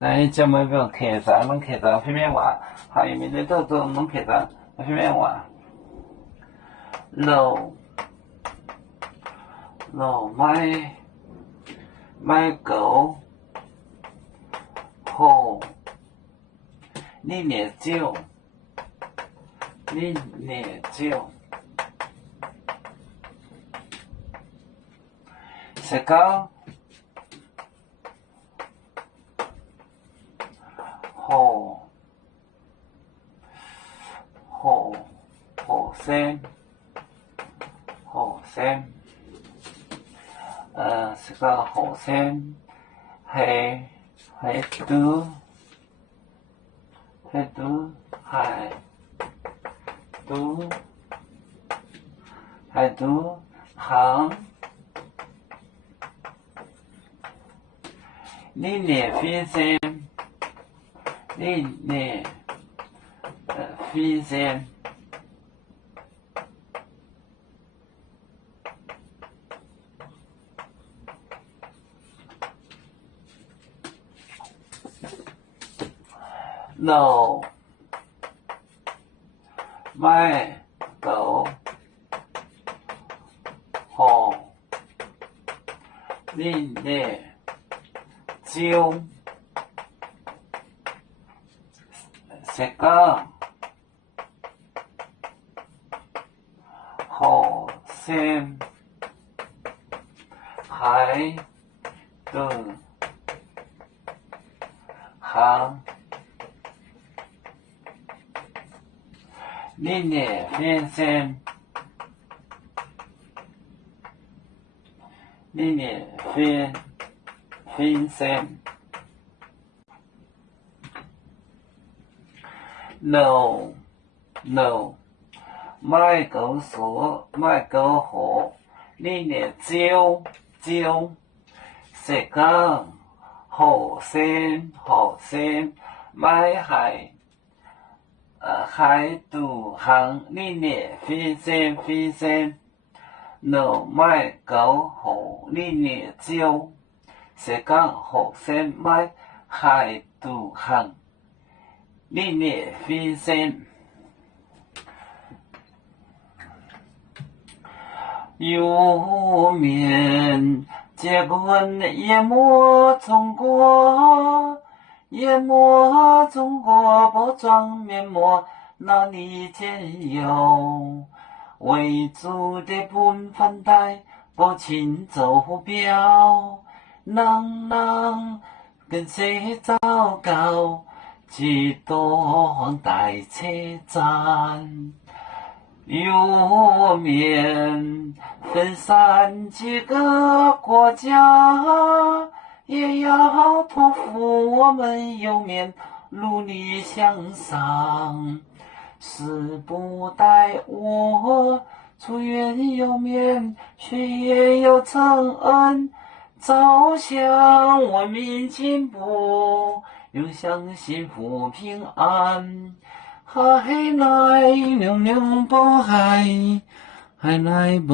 咱节目表客栈，咱客栈方面话，还有面的都做侬客栈方面话，楼买狗好，你念酒，石膏好生，石膏好生，係都行，你念飛聲，飛聲。樓買狗好，你念酒石膏好生，係都行。你念飛聲，no，買狗鎖，買狗好，你念酒，石膏好生，買係都行，你念飛聲。no 買狗好，你念酒，石膏好生，買係都行，你念飛聲。有面结棍夜幕中国，包装面膜哪里见有？为主的本分带不请走表，能跟谁糟糕？几多大车站？有面分散几个国家，也要托付我们有面努力向上。时不待我出院有面，学业有承恩，朝向文明进步，又向幸福平安。海来牛牛不海，海来不